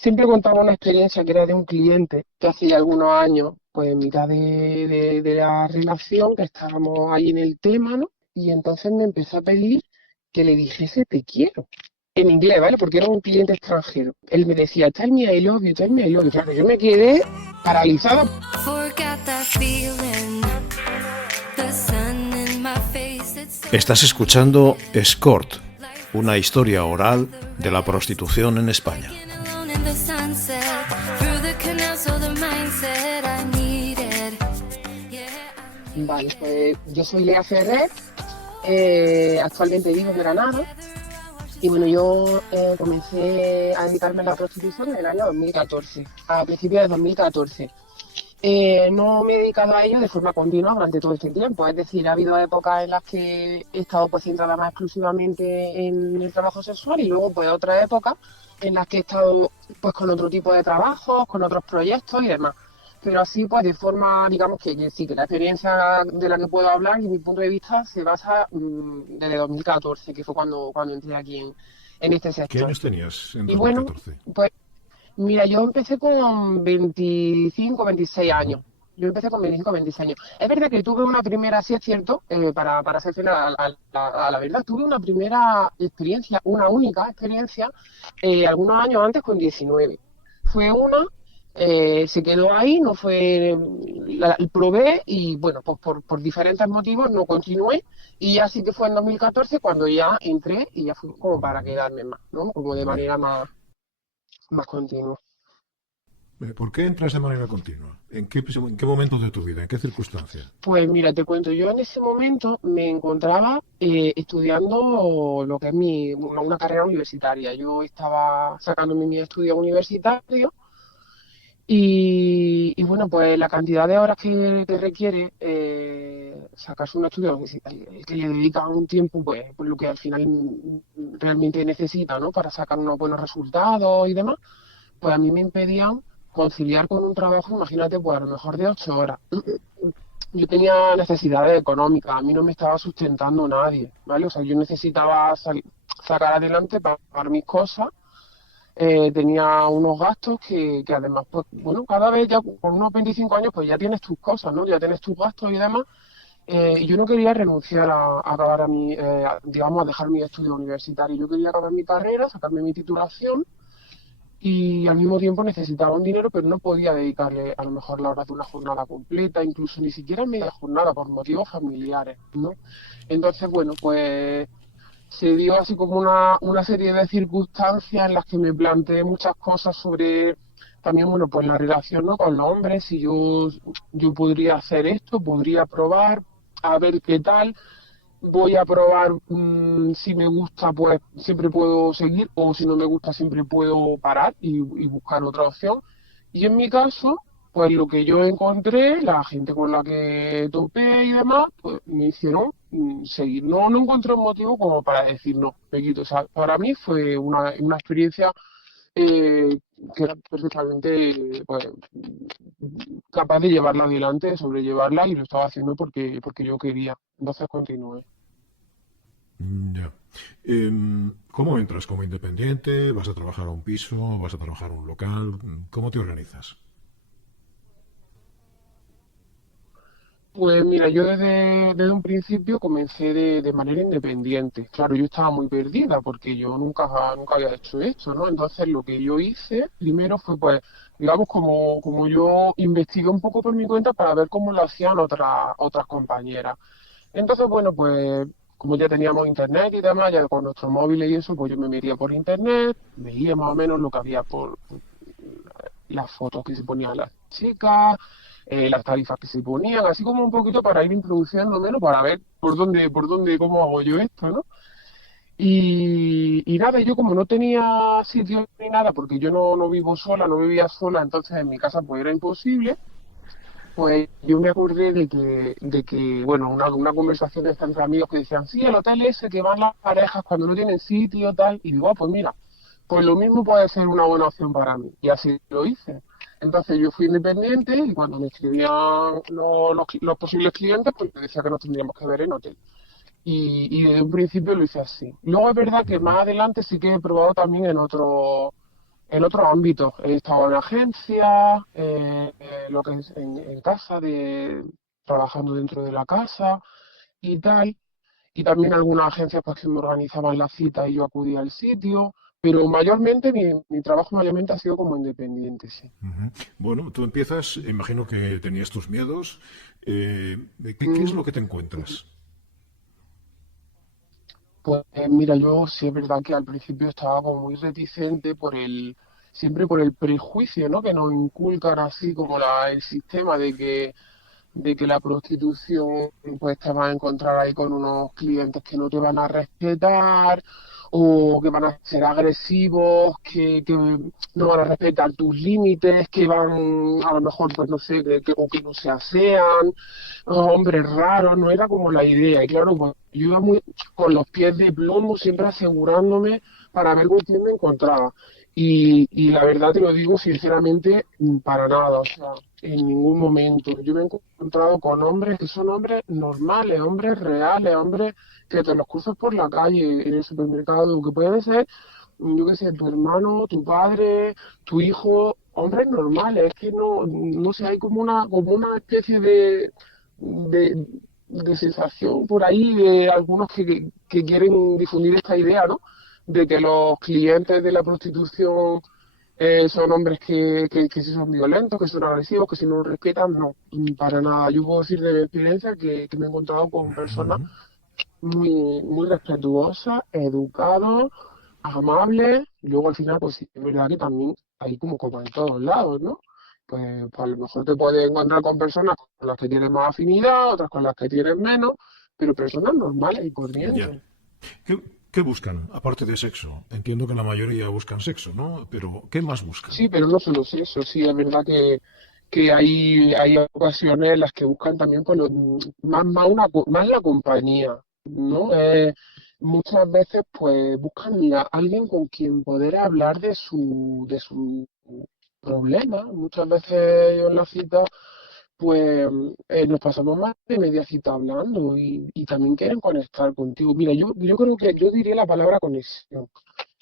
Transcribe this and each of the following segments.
siempre contaba una experiencia que era de un cliente que hacía algunos años, pues en mitad de la relación, que estábamos ahí en el tema, ¿no? Y entonces me empezó a pedir que le dijese te quiero. En inglés, ¿vale? Porque era un cliente extranjero. Él me decía, tell me I love you, tell me I love you. Claro, yo me quedé paralizada. Estás escuchando Escort, una historia oral de la prostitución en España. Vale, pues yo soy Lea Ferrer, actualmente vivo en Granada. Y bueno, yo comencé a dedicarme a la prostitución en el año 2014, a principios de 2014. No me he dedicado a ello de forma continua durante todo este tiempo, es decir, ha habido épocas en las que he estado pues centrada más exclusivamente en el trabajo sexual y luego pues otras épocas en las que he estado pues con otro tipo de trabajos, con otros proyectos y demás. Pero así pues de forma, digamos que sí, que la experiencia de la que puedo hablar y mi punto de vista se basa desde 2014, que fue cuando entré aquí en este ¿Qué sector. años tenías en Y bueno, 2014? pues mira, yo empecé con 25, 26 años. Yo empecé con 25, 26 años. Es verdad que tuve una primera, sí es cierto, para ser fiel a la verdad, tuve una primera experiencia, una única experiencia, algunos años antes con 19. Fue una, se quedó ahí, no fue, probé y bueno, pues por diferentes motivos no continué y ya sí que fue en 2014 cuando ya entré y ya fue como para quedarme más, ¿no? Como de Ya. manera más continua. ¿Por qué entras de manera continua? ¿En qué momento de tu vida? ¿En qué circunstancia? Pues mira, te cuento, yo en ese momento me encontraba estudiando lo que es una carrera universitaria. Yo estaba sacando mi estudio universitario y bueno, pues la cantidad de horas que requiere sacarse un estudio universitario, que le dedica un tiempo, pues lo que al final realmente necesita, ¿no? Para sacar unos buenos resultados y demás, pues a mí me impedían conciliar con un trabajo, imagínate, pues a lo mejor de 8 horas. Yo tenía necesidades económicas, a mí no me estaba sustentando nadie, ¿vale? O sea, yo necesitaba sacar adelante para pagar mis cosas, tenía unos gastos que además, pues bueno, cada vez ya con unos 25 años, pues ya tienes tus cosas, ¿no? Ya tienes tus gastos y demás. Y yo no quería renunciar a acabar digamos, a dejar mi estudio universitario. Yo quería acabar mi carrera, sacarme mi titulación y al mismo tiempo necesitaba un dinero, pero no podía dedicarle a lo mejor la hora de una jornada completa, incluso ni siquiera media jornada por motivos familiares, ¿no? Entonces, bueno, pues se dio así como una serie de circunstancias en las que me planteé muchas cosas sobre también, bueno, pues la relación, ¿no? Con los hombres, si yo podría hacer esto, podría probar, a ver qué tal voy a probar, si me gusta, pues siempre puedo seguir, o si no me gusta, siempre puedo parar y buscar otra opción. Y en mi caso, pues lo que yo encontré, la gente con la que topé y demás, pues me hicieron seguir. No encontré un motivo como para decir no, me quito. O sea, para mí fue una experiencia eh, que era perfectamente pues, capaz de llevarla adelante, de sobrellevarla, y lo estaba haciendo porque yo quería. Entonces continué. Ya. ¿Cómo entras? ¿Como independiente? ¿Vas a trabajar a un piso? ¿Vas a trabajar a un local? ¿Cómo te organizas? Pues mira, yo desde un principio comencé de manera independiente. Claro, yo estaba muy perdida porque yo nunca había hecho esto, ¿no? Entonces lo que yo hice primero fue, pues, digamos, como yo investigué un poco por mi cuenta para ver cómo lo hacían otras compañeras. Entonces, bueno, pues como ya teníamos internet y demás, ya con nuestros móviles y eso, pues yo me metía por internet, veía más o menos lo que había por las fotos que se ponían las chicas, las tarifas que se ponían, así como un poquito para ir introduciéndome, ¿no? Para ver cómo hago yo esto, ¿no? Y nada, yo como no tenía sitio ni nada, porque yo no vivo sola, no vivía sola, entonces en mi casa pues era imposible, pues yo me acordé de que bueno, una conversación de entre amigos que decían, sí, el hotel ese que van las parejas cuando no tienen sitio, tal, y digo, pues mira, pues lo mismo puede ser una buena opción para mí. Y así lo hice. Entonces yo fui independiente y cuando me escribían los posibles clientes, pues me decía que nos tendríamos que ver en hotel. Y desde un principio lo hice así. Luego es verdad que más Ujú. adelante sí que he probado también en otros ámbitos. He estado en agencias, lo que es en casa, trabajando dentro de la casa y tal. Y también algunas agencias pues, que me organizaban la cita y yo acudía al sitio. Pero mayormente, mi trabajo mayormente ha sido como independiente, sí. Ujú. Bueno, tú empiezas, imagino que tenías tus miedos. ¿Qué es Mm, lo que te encuentras? Pues mira, yo sí es verdad que al principio estaba como muy reticente siempre por el prejuicio, ¿no? Que nos inculcan así como el sistema de que la prostitución, pues te vas a encontrar ahí con unos clientes que no te van a respetar o que van a ser agresivos, que no van a respetar tus límites, que van a lo mejor, pues no sé, o que no se asean, hombres raros, no era como la idea. Y claro, pues yo iba muy con los pies de plomo, siempre asegurándome para ver con quién me encontraba. Y la verdad te lo digo sinceramente, para nada, o sea, en ningún momento. Yo me he encontrado con hombres que son hombres normales, hombres reales, hombres que te los cruzas por la calle, en el supermercado, que puede ser, yo qué sé, tu hermano, tu padre, tu hijo, hombres normales. Es que no sé, hay como una especie de, de sensación por ahí de algunos que quieren difundir esta idea, ¿no? De que los clientes de la prostitución son hombres que sí son violentos, que son agresivos, que si no respetan, no, para nada. Yo puedo decir de mi experiencia que me he encontrado con personas Ujú. muy, muy respetuosas, educados, amables, y luego al final, pues sí, es verdad que también hay como en todos lados, ¿no? Pues a lo mejor te puedes encontrar con personas con las que tienes más afinidad, otras con las que tienes menos, pero personas normales y Ya. corrientes. ¿Qué, qué buscan, aparte de sexo? Entiendo que la mayoría buscan sexo, ¿no? Pero ¿qué más buscan? Sí, pero no solo es eso, sí, es verdad que hay ocasiones en las que buscan también pues, más la compañía, ¿no? Muchas veces pues buscan a alguien con quien poder hablar de su problema. Muchas veces yo en la cita pues nos pasamos más de media cita hablando y también quieren conectar contigo. Mira, yo creo que yo diría la palabra conexión.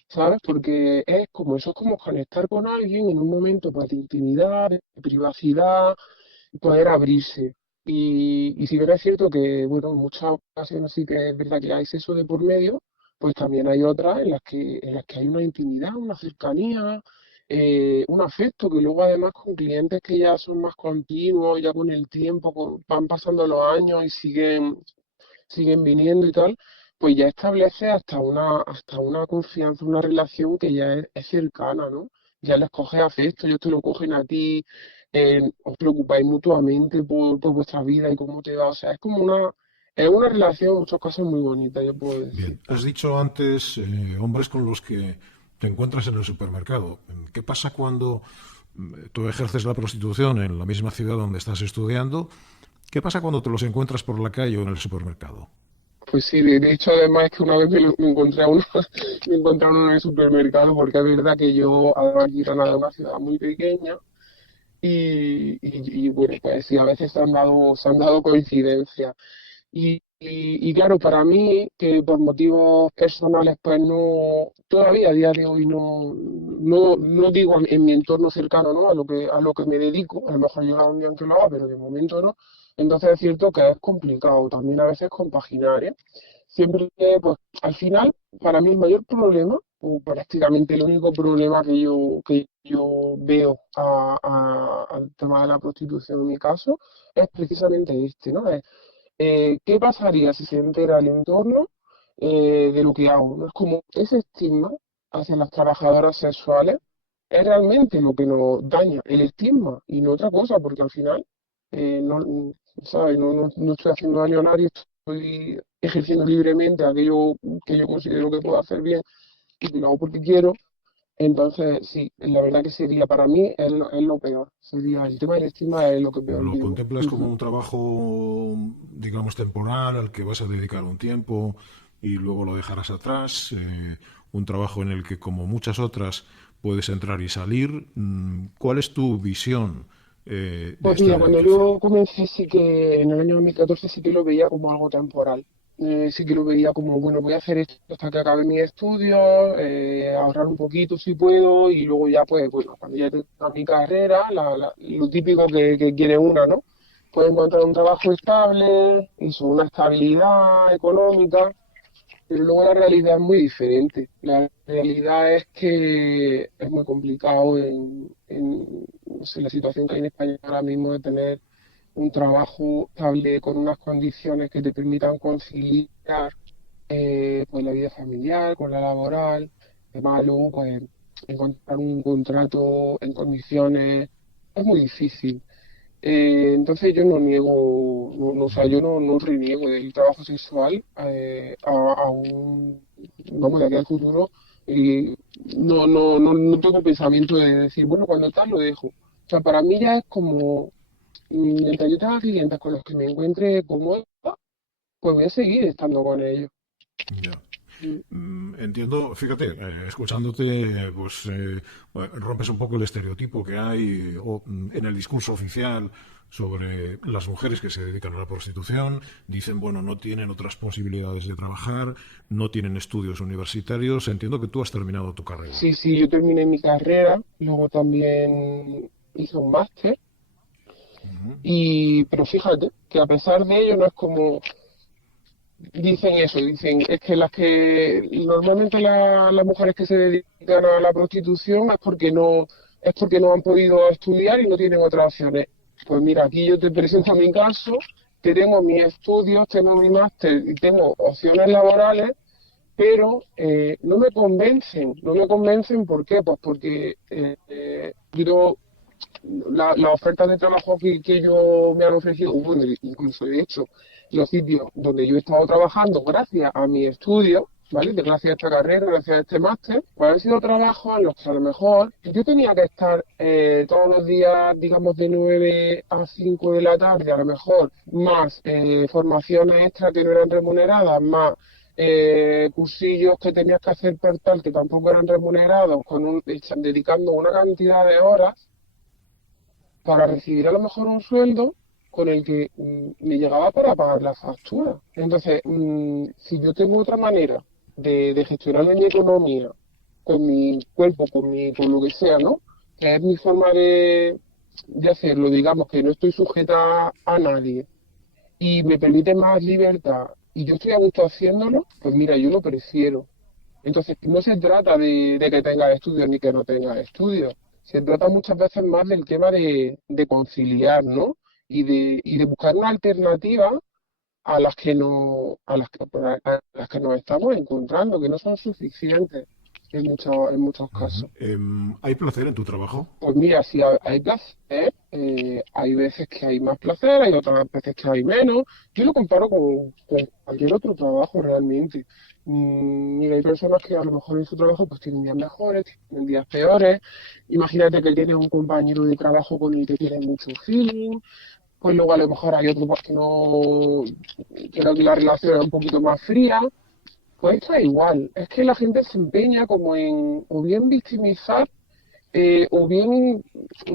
¿Sabes? Porque eso es como conectar con alguien en un momento pues, de intimidad, de privacidad, poder abrirse. Y si bien es cierto que, bueno, en muchas ocasiones sí que es verdad que hay sexo de por medio, pues también hay otras en las que hay una intimidad, una cercanía, un afecto, que luego además con clientes que ya son más continuos, ya con el tiempo, van pasando los años y siguen viniendo y tal, pues ya establece hasta una confianza, una relación que ya es cercana, ¿no? Ya les coges afecto, ellos te lo cogen a ti, os preocupáis mutuamente por vuestra vida y cómo te va. O sea, es una relación en muchos casos muy bonita, yo puedo decir. Bien, has dicho antes hombres con los que te encuentras en el supermercado. ¿Qué pasa cuando tú ejerces la prostitución en la misma ciudad donde estás estudiando? ¿Qué pasa cuando te los encuentras por la calle o en el supermercado? Pues sí, de hecho además es que una vez me encontré a uno, me encontré a uno en el supermercado porque es verdad que yo, además Girona es una ciudad muy pequeña. Y bueno, pues sí, a veces se han dado coincidencias. Y claro, para mí, que por motivos personales, pues no, todavía a día de hoy no digo en mi entorno cercano, ¿no? A lo que me dedico, a lo mejor llega un día en que lo haga, pero de momento no. Entonces es cierto que es complicado también a veces compaginar, ¿eh? Siempre que, pues, al final, para mí el mayor problema, o prácticamente el único problema que yo veo al tema de la prostitución en mi caso, es precisamente este, ¿no? ¿Qué pasaría si se entera el entorno de lo que hago? ¿No? Es como ese estigma hacia las trabajadoras sexuales es realmente lo que nos daña, el estigma y no otra cosa, porque al final, no, ¿sabes? No estoy haciendo daño a nadie, estoy ejerciendo libremente aquello que yo considero que puedo hacer bien y que lo hago porque quiero. Entonces, sí, la verdad que sería para mí es lo peor. Sería el tema del estigma es lo que peor ¿Lo vivo. contemplas como Ujú. un trabajo, digamos, temporal al que vas a dedicar un tiempo y luego lo dejarás atrás? Un trabajo en el que, como muchas otras, puedes entrar y salir. ¿Cuál es tu visión de Pues esta mira, cuando dedicación? yo comencé sí que en el año 2014 sí que lo veía como algo temporal. sí que lo veía como, bueno, voy a hacer esto hasta que acabe mis estudios, ahorrar un poquito si puedo, y luego ya, pues, bueno, cuando ya tenga mi carrera, lo típico que quiere una, ¿no? Puedo encontrar un trabajo estable, eso, una estabilidad económica, pero luego la realidad es muy diferente. La realidad es que es muy complicado no sé, la situación que hay en España ahora mismo de tener un trabajo estable con unas condiciones que te permitan conciliar pues la vida familiar con la laboral. Además, luego pues encontrar un contrato en condiciones es muy difícil. Entonces yo no niego, o sea, yo no reniego del trabajo sexual a un, vamos, de aquí al futuro, y no tengo pensamiento de decir, bueno, cuando tal lo dejo. O sea, para mí ya es como, mientras yo tenga clientes con los que me encuentre cómoda, pues voy a seguir estando con ellos. Ya. Mm. Entiendo, fíjate, escuchándote, pues bueno, rompes un poco el estereotipo que hay en el discurso oficial sobre las mujeres que se dedican a la prostitución. Dicen, bueno, no tienen otras posibilidades de trabajar, no tienen estudios universitarios. Entiendo que tú has terminado tu carrera. Sí, sí, yo terminé mi carrera, luego también hice un máster, Ujú. pero fíjate que a pesar de ello no es como dicen eso, dicen, es que normalmente las mujeres que se dedican a la prostitución es porque no han podido estudiar y no tienen otras opciones. Pues mira, aquí yo te presento mi caso, que tengo mis estudios, tengo mi máster y tengo opciones laborales, pero no me convencen, ¿por qué? Pues porque yo las ofertas de trabajo que yo me han ofrecido, bueno, incluso de hecho, los sitios donde yo he estado trabajando gracias a mi estudio, ¿vale? Gracias a esta carrera, gracias a este máster, pues han sido trabajos en los que a lo mejor yo tenía que estar todos los días, digamos, de 9 a 5 de la tarde, a lo mejor, más formaciones extras que no eran remuneradas, más cursillos que tenías que hacer por tal que tampoco eran remunerados, dedicando una cantidad de horas para recibir a lo mejor un sueldo con el que me llegaba para pagar la factura. Entonces, si yo tengo otra manera de gestionar mi economía, con mi cuerpo, con lo que sea, ¿no? Que es mi forma de hacerlo, digamos que no estoy sujeta a nadie y me permite más libertad y yo estoy a gusto haciéndolo, pues mira, yo lo prefiero. Entonces, no se trata de que tengas estudios ni que no tengas estudios. Se trata muchas veces más del tema de conciliar, ¿no? Y de buscar una alternativa a las que nos estamos encontrando, que no son suficientes en muchos Ujú. casos. ¿Hay placer en tu trabajo? Pues mira, si hay placer, hay veces que hay más placer, hay otras veces que hay menos. Yo lo comparo con cualquier otro trabajo realmente. Mira, hay personas que a lo mejor en su trabajo pues tienen días mejores, tienen días peores. Imagínate que tienes un compañero de trabajo con el que tienes mucho feeling, pues luego a lo mejor hay otro pues, que no, que la relación es un poquito más fría. Pues está igual. Es que la gente se empeña como en o bien victimizar o bien,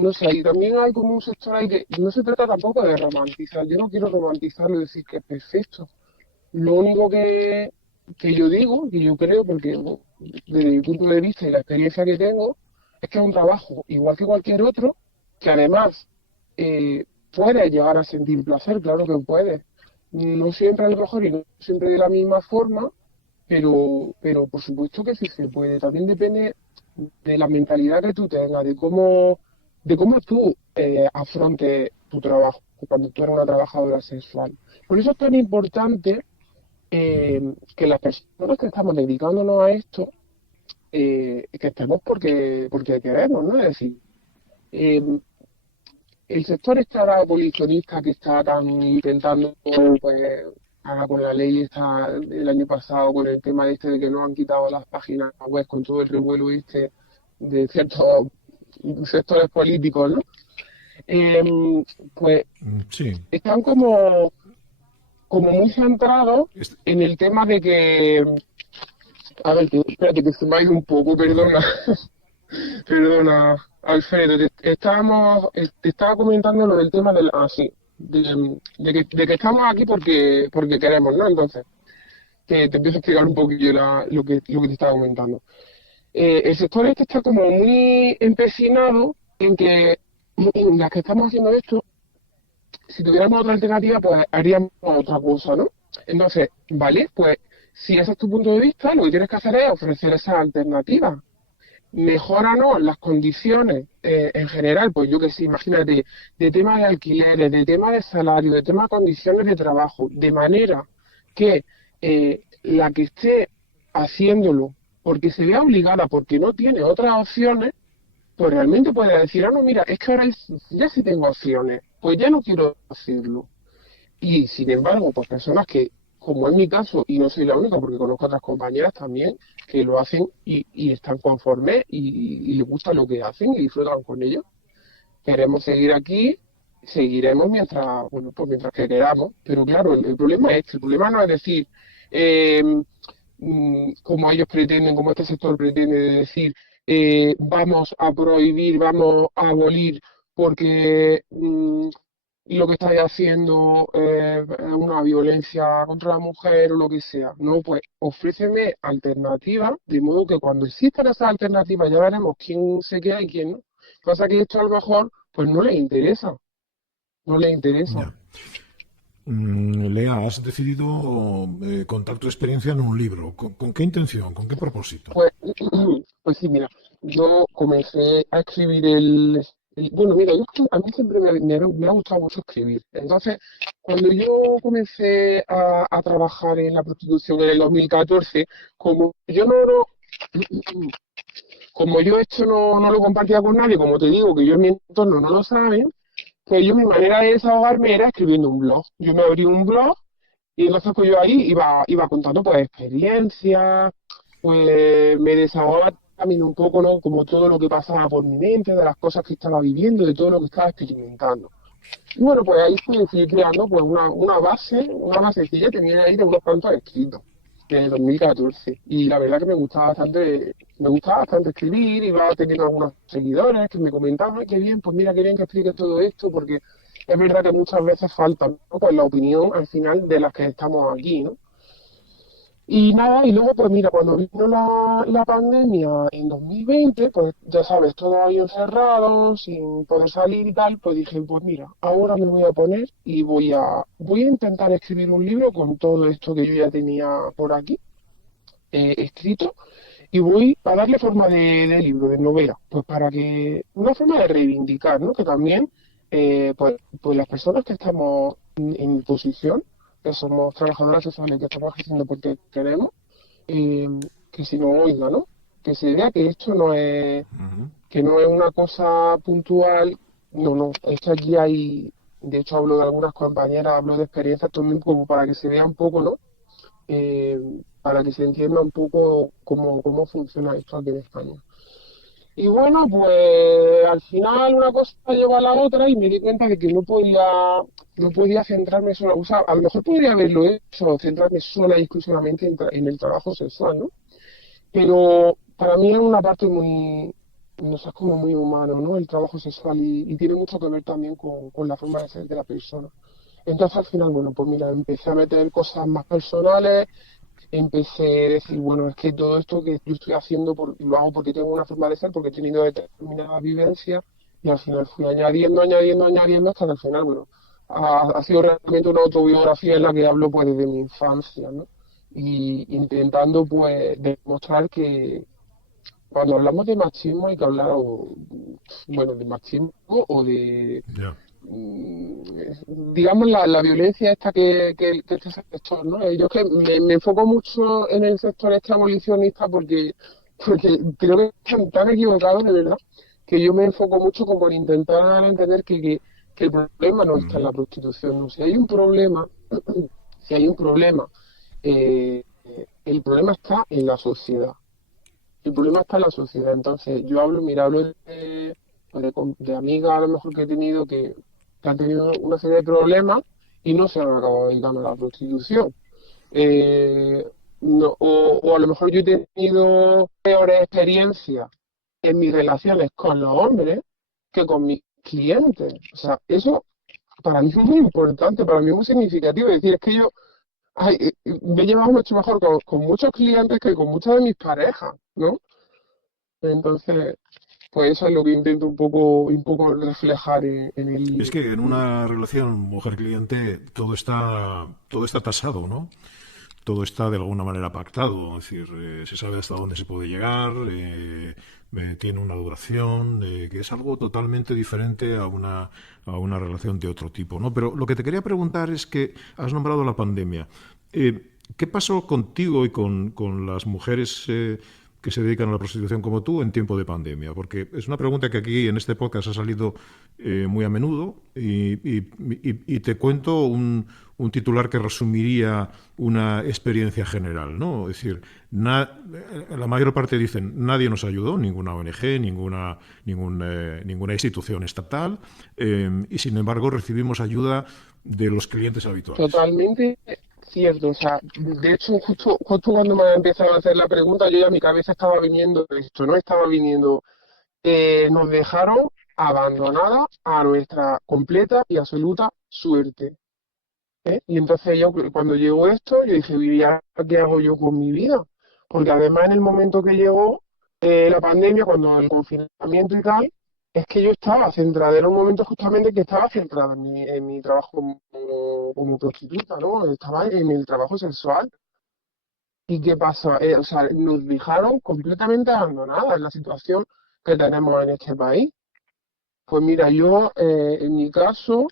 no sé, y también hay como un sector ahí que no se trata tampoco de romantizar. Yo no quiero romantizarlo y decir que es perfecto. Lo único que yo digo, que yo creo, porque bueno, desde mi punto de vista y la experiencia que tengo, es que es un trabajo igual que cualquier otro, que además puede llegar a sentir placer, claro que puede. No siempre a lo mejor y no siempre de la misma forma, pero por supuesto que sí se puede. También depende de la mentalidad que tú tengas, de cómo tú afrontes tu trabajo cuando tú eres una trabajadora sexual. Por eso es tan importante Ujú. que las personas que estamos dedicándonos a esto, que estemos porque queremos, ¿no? Es decir, eh, el sector está abolicionista que está tan intentando, pues, ahora con la ley está el año pasado con el tema este de que no han quitado las páginas web con todo el revuelo este de ciertos sectores políticos, ¿no? Eh, pues Sí. están como muy centrados Est- en el tema de que, a ver, espérate que se me ha ido un poco, Vale. perdona. Perdona, Alfredo, te estaba comentando lo del tema sí, de que estamos aquí porque queremos, ¿no? Entonces, te empiezo a explicar un poquillo lo que te estaba comentando. El sector este está como muy empecinado en que las que estamos haciendo esto, si tuviéramos otra alternativa, pues haríamos otra cosa, ¿no? Entonces, vale, pues si ese es tu punto de vista, lo que tienes que hacer es ofrecer esa alternativa. Mejóranos las condiciones en general, pues yo que sé, imagínate, de tema de alquileres, de tema de salario, de tema de condiciones de trabajo, de manera que la que esté haciéndolo porque se vea obligada, porque no tiene otras opciones, pues realmente puede decir, ah, no, mira, es que ahora ya sí tengo opciones, pues ya no quiero hacerlo. Y sin embargo, pues personas que, como en mi caso, y no soy la única porque conozco otras compañeras también, que lo hacen y están conformes y les gusta lo que hacen y disfrutan con ello. Queremos seguir aquí, seguiremos mientras, bueno, pues mientras que queramos. Pero claro, el problema es este, el problema no es decir, eh, como ellos pretenden, como este sector pretende decir, vamos a prohibir, vamos a abolir porque lo que estáis haciendo es una violencia contra la mujer o lo que sea. No, pues ofréceme alternativas, de modo que cuando existan esas alternativas ya veremos quién se queda y quién no. Pasa que esto a lo mejor pues no les interesa, no les interesa. Ya. Lea, has decidido contar tu experiencia en un libro. ¿Con qué intención? ¿Con qué propósito? Pues, pues sí, mira, yo comencé a escribir bueno, mira, a mí siempre me ha gustado mucho escribir. Entonces, cuando yo comencé a trabajar en la prostitución en el 2014, como yo no, como yo esto no lo compartía con nadie, como te digo, que yo en mi entorno no lo saben, pues yo mi manera de desahogarme era escribiendo un blog. Yo me abrí un blog y entonces pues yo ahí iba contando pues experiencias, pues me desahogaba también un poco, ¿no? Como todo lo que pasaba por mi mente, de las cosas que estaba viviendo, de todo lo que estaba experimentando. Y bueno, pues ahí fui creando pues una base que ya tenía ahí de unos cuantos escritos de 2014. Y la verdad que me gustaba bastante escribir, iba teniendo algunos seguidores que me comentaban, "Ay, qué bien, pues mira qué bien que expliques todo esto", porque es verdad que muchas veces falta, ¿no? Pues la opinión al final de las que estamos aquí, ¿no? Y nada, y luego pues mira, cuando vino la pandemia en 2020, pues ya sabes, todo ahí encerrado, sin poder salir y tal, pues dije, pues mira, ahora me voy a poner y voy a intentar escribir un libro con todo esto que yo ya tenía por aquí escrito y voy a darle forma de libro, de novela, pues para que, una forma de reivindicar, ¿no? Que también, pues las personas que estamos en mi posición, que somos trabajadoras sexuales, que estamos ejerciendo porque queremos, eh, que si no oiga, ¿no? Que se vea que esto Ujú. que no es una cosa puntual, no, es que aquí hay, de hecho hablo de algunas compañeras, hablo de experiencias también como para que se vea un poco, ¿no? eh, para que se entienda un poco cómo funciona esto aquí en España. Y bueno, pues al final una cosa llevó a la otra y me di cuenta de que no podía centrarme solo, o sea, a lo mejor podría haberlo hecho, centrarme sola y exclusivamente en el trabajo sexual, ¿no? Pero para mí es una parte muy, no sé, es como muy humano, ¿no? El trabajo sexual y tiene mucho que ver también con la forma de ser de la persona. Entonces al final, bueno, pues mira, empecé a meter cosas más personales, empecé a decir, bueno, es que todo esto que yo estoy haciendo lo hago porque tengo una forma de ser, porque he tenido determinadas vivencias y al final fui añadiendo hasta que al final, bueno, ha sido realmente una autobiografía en la que hablo pues desde mi infancia, ¿no? Y intentando pues demostrar que cuando hablamos de machismo hay que hablar, bueno, de machismo o de Ya. digamos, la violencia esta que este sector, ¿no? Yo es que me enfoco mucho en el sector este abolicionista porque creo que están tan equivocados, de verdad, que yo me enfoco mucho como en intentar entender que el problema no está en Ujú. la prostitución, ¿no? Si hay un problema, si hay un problema, eh, el problema está en la sociedad. El problema está en la sociedad. Entonces, yo hablo, mira, hablo de amigas a lo mejor que he tenido que han tenido una serie de problemas y no se han acabado dedicando a la prostitución. Eh, o a lo mejor yo he tenido peores experiencias en mis relaciones con los hombres que con mis clientes. O sea, eso para mí es muy importante, para mí es muy significativo. Es decir, es que yo Ay, me he llevado mucho mejor con muchos clientes que con muchas de mis parejas, ¿no? Entonces, pues eso es lo que intento un poco reflejar en el Es libro. que en una relación mujer-cliente todo está tasado, ¿no? Todo está de alguna manera pactado, es decir, se sabe hasta dónde se puede llegar, tiene una duración, que es algo totalmente diferente a una relación de otro tipo, ¿no? Pero lo que te quería preguntar es que has nombrado la pandemia. ¿Qué pasó contigo y con las mujeres que se dedican a la prostitución como tú en tiempo de pandemia? Porque es una pregunta que aquí en este podcast ha salido muy a menudo y te cuento un titular que resumiría una experiencia general, ¿no? Es decir, la mayor parte dicen nadie nos ayudó, ninguna ONG, ninguna institución estatal, y sin embargo recibimos ayuda de los clientes habituales. Totalmente cierto. O sea, de hecho, justo cuando me empezado a hacer la pregunta, yo ya mi cabeza estaba viniendo esto, ¿no? Estaba viniendo, nos dejaron abandonada a nuestra completa y absoluta suerte. ¿Eh? Y entonces yo, cuando llegó esto, yo dije, "¿Y ya qué hago yo con mi vida?". Porque además en el momento que llegó la pandemia, cuando el confinamiento y tal, es que yo estaba centrada, era un momento justamente que estaba centrada en mi trabajo como prostituta, ¿no? Estaba en el trabajo sexual. ¿Y qué pasó? O sea, nos dejaron completamente abandonadas en la situación que tenemos en este país. Pues mira, yo en mi caso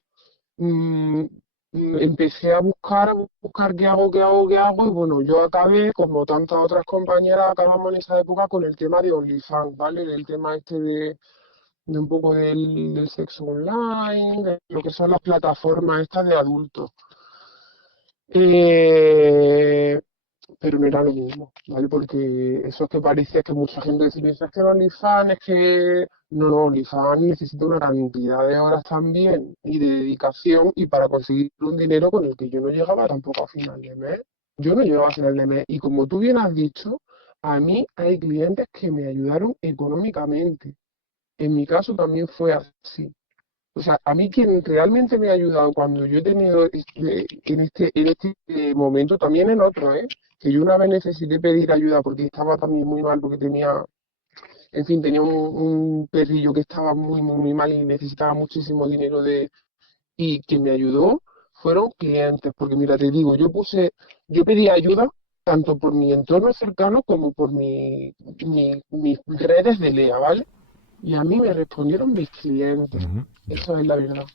mm, empecé a buscar qué hago, y bueno, yo acabé, como tantas otras compañeras, acabamos en esa época con el tema de OnlyFans, ¿vale? Del tema este de un poco del sexo online, de lo que son las plataformas estas de adultos. Eh, pero no era lo mismo, ¿vale? Porque eso es que parece que mucha gente se piensa que el OnlyFans es que no, OnlyFans necesita una cantidad de horas también y de dedicación y para conseguir un dinero con el que yo no llegaba tampoco a final de mes. Yo no llegaba a final de mes y como tú bien has dicho, a mí hay clientes que me ayudaron económicamente. En mi caso también fue así. O sea, a mí quien realmente me ha ayudado cuando yo he tenido en este momento, también en otro, ¿eh? Que yo una vez necesité pedir ayuda porque estaba también muy mal, porque tenía, en fin, tenía un perrillo que estaba muy mal y necesitaba muchísimo dinero y quien me ayudó fueron clientes, porque mira, te digo, yo pedí ayuda tanto por mi entorno cercano como por mis redes de Lea, ¿vale? Y a mí me respondieron mis clientes. Ujú, ya. Esa es la verdad.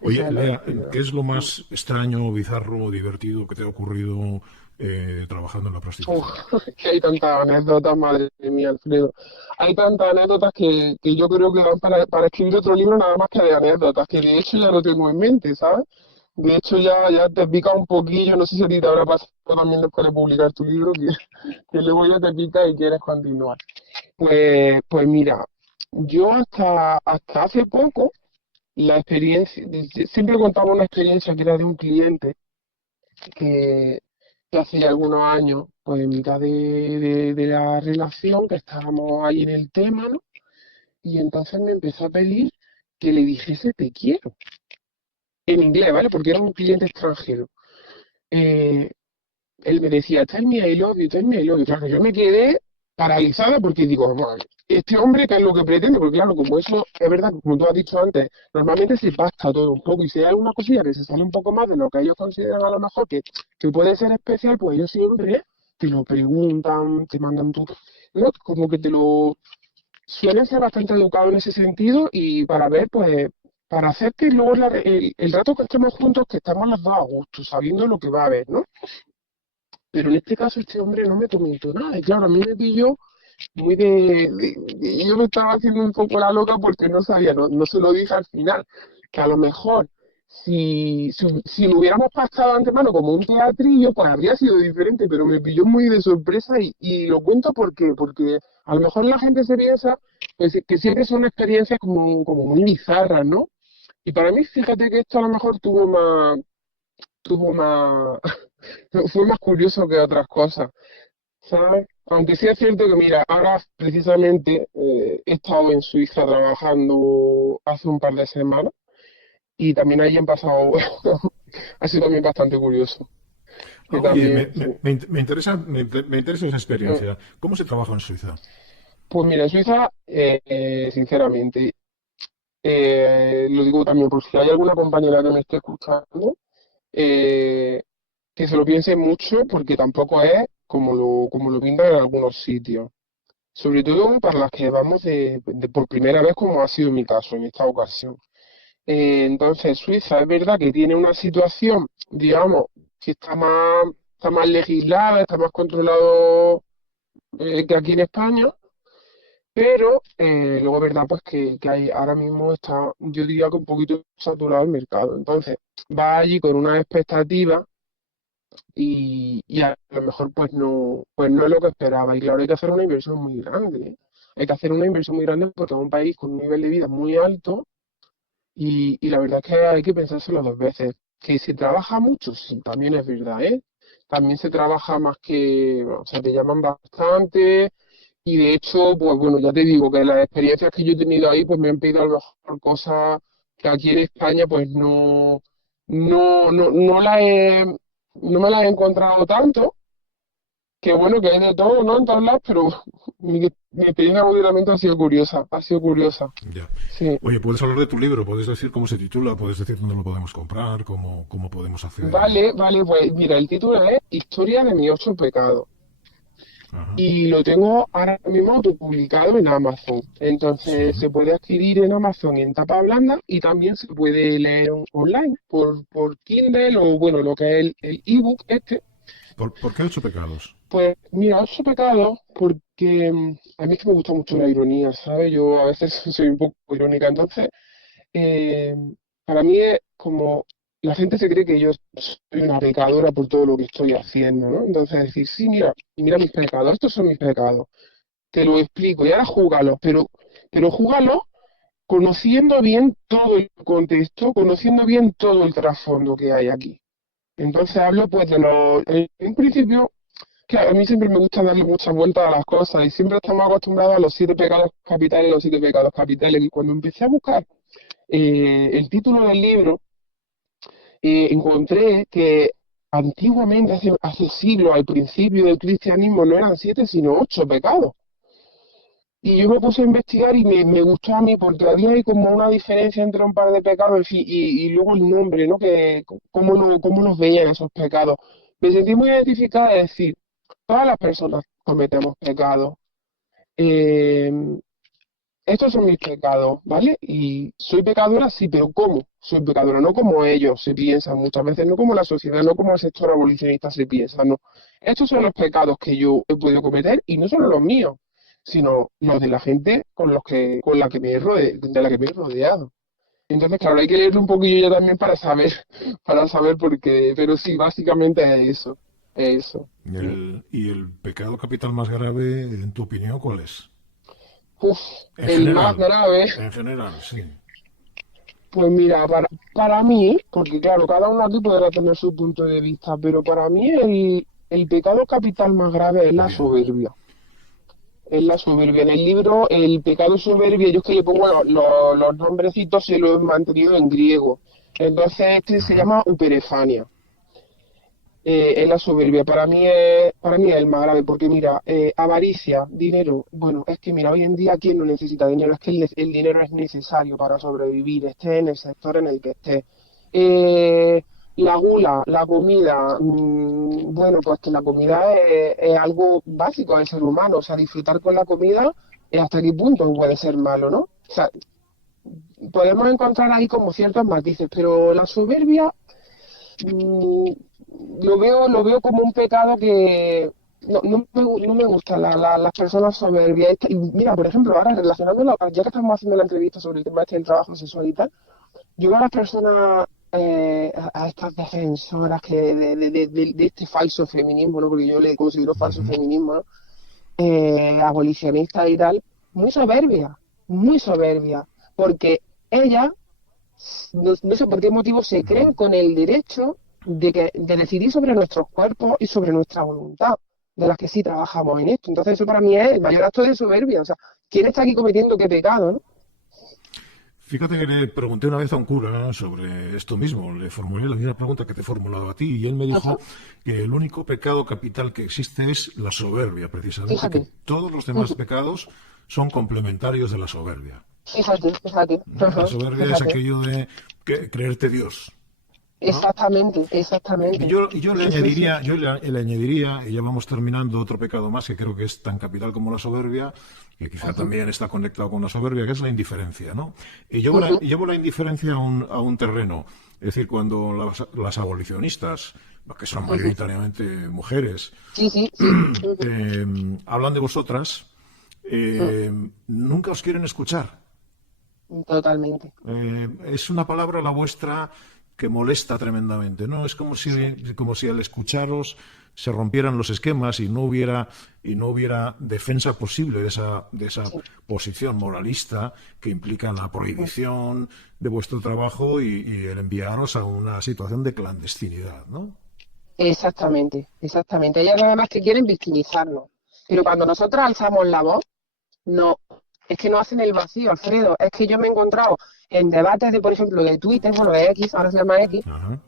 Oye, Esa es la Lea, verdad. ¿qué es lo más extraño, bizarro o divertido que te ha ocurrido trabajando en la Uf, prostitución? que hay tantas anécdotas, madre mía, Alfredo. Hay tantas anécdotas que yo creo que dan para escribir otro libro nada más que de anécdotas, que de hecho ya lo tengo en mente, ¿sabes? De hecho ya te pica un poquillo, no sé si a ti te habrá pasado también después de publicar tu libro, que luego ya te pica y quieres continuar. Pues mira, yo hasta hace poco, la experiencia, siempre contaba una experiencia que era de un cliente que, que hace ya algunos años, pues en mitad de la relación, que estábamos ahí en el tema, ¿no? Y entonces me empezó a pedir que le dijese te quiero, en inglés, ¿vale? Porque era un cliente extranjero. Eh, Él me decía, tell me I love you, tell me I love you. Claro, yo me quedé paralizada porque digo, bueno, este hombre, ¿qué es lo que pretende? Porque claro, como eso es verdad, como tú has dicho antes, normalmente se pacta todo un poco y si hay alguna cosilla que se sale un poco más de lo que ellos consideran a lo mejor que puede ser especial, pues ellos siempre te lo preguntan, te mandan tu... ¿no? Como que te lo... Suelen ser bastante educados en ese sentido y para ver, pues, para hacer que luego el rato que estemos juntos, que estemos los dos a gusto, sabiendo lo que va a haber, ¿no? Pero en este caso este hombre no me comentó nada. Y claro, a mí me pilló muy yo me estaba haciendo un poco la loca porque no sabía, no se lo dije al final, que a lo mejor si lo hubiéramos pasado de antemano como un teatrillo, pues habría sido diferente, pero me pilló muy de sorpresa y lo cuento porque a lo mejor la gente se piensa pues, que siempre son experiencias como muy bizarras, ¿no? Y para mí, fíjate que esto a lo mejor tuvo más, fue más curioso que otras cosas, ¿sabes? Aunque sí es cierto que, mira, ahora precisamente he estado en Suiza trabajando hace un par de semanas y también ahí han pasado, ha sido también bastante curioso. que Oye, también, sí. me interesa esa Mm. experiencia. ¿Cómo se trabaja en Suiza? Pues mira, en Suiza, sinceramente, lo digo también por si hay alguna compañera que me esté escuchando, eh, que se lo piense mucho porque tampoco es como lo pintan en algunos sitios. Sobre todo para las que vamos por primera vez, como ha sido mi caso en esta ocasión. Entonces, Suiza es verdad que tiene una situación, digamos, que está más legislada, está más controlado que aquí en España, pero luego es verdad pues que hay, ahora mismo está, yo diría que un poquito saturado el mercado. Entonces, va allí con una expectativa y a lo mejor pues no es lo que esperaba. Y claro, hay que hacer una inversión muy grande, ¿eh? Hay que hacer una inversión muy grande porque es un país con un nivel de vida muy alto y la verdad es que hay que pensárselo dos veces. Que se trabaja mucho, sí, también es verdad, ¿eh? También se trabaja más que, o sea, te llaman bastante y de hecho, pues bueno, ya te digo que las experiencias que yo he tenido ahí, pues me han pedido a lo mejor cosas que aquí en España, pues no no me las he encontrado tanto. Que bueno que hay de todo, ¿no? En todos lados, pero mi experiencia obviamente ha sido curiosa, Ya. sí. Oye, puedes hablar de tu libro, puedes decir cómo se titula, puedes decir dónde lo podemos comprar, cómo podemos acceder a él. Vale, pues mira, el título es Historia de mis ocho pecados. Ajá. Y lo tengo ahora mismo autopublicado en Amazon. Sí. Entonces se puede adquirir en Amazon en tapa blanda y también se puede leer online por Kindle o bueno, lo que es el ebook este. ¿Por qué ocho pecados? Pues mira, ocho pecados porque a mí es que me gusta mucho la ironía, ¿sabes? Yo a veces soy un poco irónica, entonces eh, para mí es como la gente se cree que yo soy una pecadora por todo lo que estoy haciendo, ¿no? Entonces decir, sí, mira, y mira mis pecados, estos son mis pecados, te lo explico y ahora júgalo, pero júgalo conociendo bien todo el contexto, conociendo bien todo el trasfondo que hay aquí. Entonces hablo pues en un principio, que a mí siempre me gusta darle muchas vueltas a las cosas y siempre estamos acostumbrados a los siete pecados capitales, los siete pecados capitales. Y cuando empecé a buscar el título del libro, encontré que antiguamente, hace siglos, al principio del cristianismo, no eran siete, sino ocho pecados. Y yo me puse a investigar y me gustó a mí porque había ahí como una diferencia entre un par de pecados en fin, y luego el nombre, ¿no? Que, cómo los veían esos pecados. Me sentí muy identificada, es decir, todas las personas cometemos pecados. Eh, Estos son mis pecados, ¿vale? Y soy pecadora, sí, pero ¿cómo? Soy pecadora, no como ellos se piensan muchas veces, no como la sociedad, no como el sector abolicionista se piensa, no. Estos son los pecados que yo he podido cometer y no solo los míos, sino los de la gente con la que de la que me he rodeado. Entonces, claro, hay que leerlo un poquillo ya también para saber, para saber por qué, pero sí, básicamente es eso. ¿Y el pecado capital más grave, en tu opinión, cuál es? Uf, En el más general, grave. en general, sí. Pues mira, para mí, porque claro, cada uno aquí podrá tener su punto de vista, pero para mí el pecado capital más grave es la Bien. soberbia. Es la soberbia. En el libro, el pecado soberbia, yo es que le pongo los nombrecitos y lo he mantenido en griego. Entonces, este se Ajá. llama uperefania. Es la soberbia. Para mí es el más grave, porque mira, avaricia, dinero. Bueno, es que mira, hoy en día, ¿quién no necesita dinero? Es que el dinero es necesario para sobrevivir, esté en el sector en el que esté. Eh, la gula, la comida, bueno, pues que la comida es algo básico del ser humano. O sea, disfrutar con la comida, ¿hasta qué punto puede ser malo, no? O sea, podemos encontrar ahí como ciertos matices, pero la soberbia mm, lo veo como un pecado que no me gustan las personas soberbias. Y mira, por ejemplo, ahora relacionándolo, ya que estamos haciendo la entrevista sobre el tema este del trabajo sexual y tal, yo veo a las personas, a estas defensoras de este falso feminismo, ¿no? Porque yo le considero falso Ujú. feminismo, ¿no? Abolicionistas y tal, muy soberbia, porque ellas no sé por qué motivo se creen con el derecho de decidir sobre nuestros cuerpos y sobre nuestra voluntad, de las que sí trabajamos en esto. Entonces eso para mí es el mayor acto de soberbia. O sea, ¿quién está aquí cometiendo qué pecado, no? Fíjate que le pregunté una vez a un cura sobre esto mismo, le formulé la misma pregunta que te he formulado a ti y él me dijo que el único pecado capital que existe es la soberbia, precisamente, Fíjate. que todos los demás pecados son complementarios de la soberbia. Fíjate. La soberbia es aquello de creerte Dios. ¿No? Exactamente. Y yo le añadiría, y ya vamos terminando, otro pecado más que creo que es tan capital como la soberbia, que quizá también está conectado con la soberbia, que es la indiferencia, ¿no? Y llevo la indiferencia a un terreno. Es decir, cuando las abolicionistas, que son mayoritariamente mujeres, hablan de vosotras, nunca os quieren escuchar. Totalmente. Es una palabra, la vuestra, que molesta tremendamente, ¿no? Es como si al escucharos se rompieran los esquemas y no hubiera defensa posible de esa posición moralista que implica la prohibición de vuestro trabajo y el enviaros a una situación de clandestinidad, ¿no? Exactamente. Ellas nada más que quieren victimizarnos. Pero cuando nosotros alzamos la voz, no, es que no hacen el vacío, Alfredo. Es que yo me he encontrado en debates de, por ejemplo, de Twitter, bueno, de X, ahora se llama X, Ajá.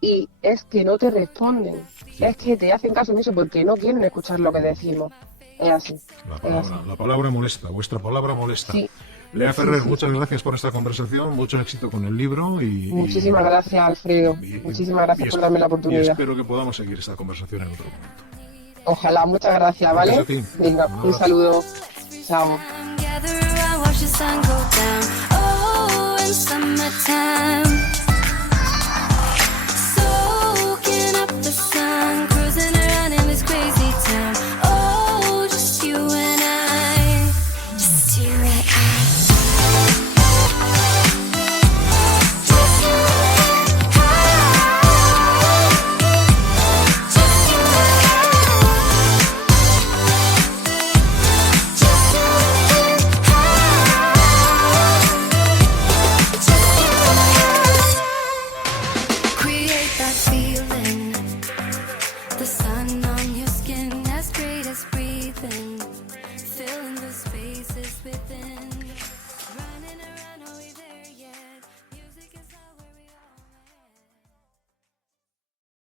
y es que no te responden. Es que te hacen caso en eso porque no quieren escuchar lo que decimos. Es así. La palabra molesta, vuestra palabra molesta. Sí. Lea Ferrer, muchas gracias por esta conversación, mucho éxito con el libro y Muchísimas gracias, Alfredo. Muchísimas gracias por darme la y oportunidad. espero que podamos seguir esta conversación en otro momento. Ojalá, muchas gracias, ¿vale? Gracias a ti. Venga, un saludo. Chao. Gather around, watch the sun go down. Oh, in summertime.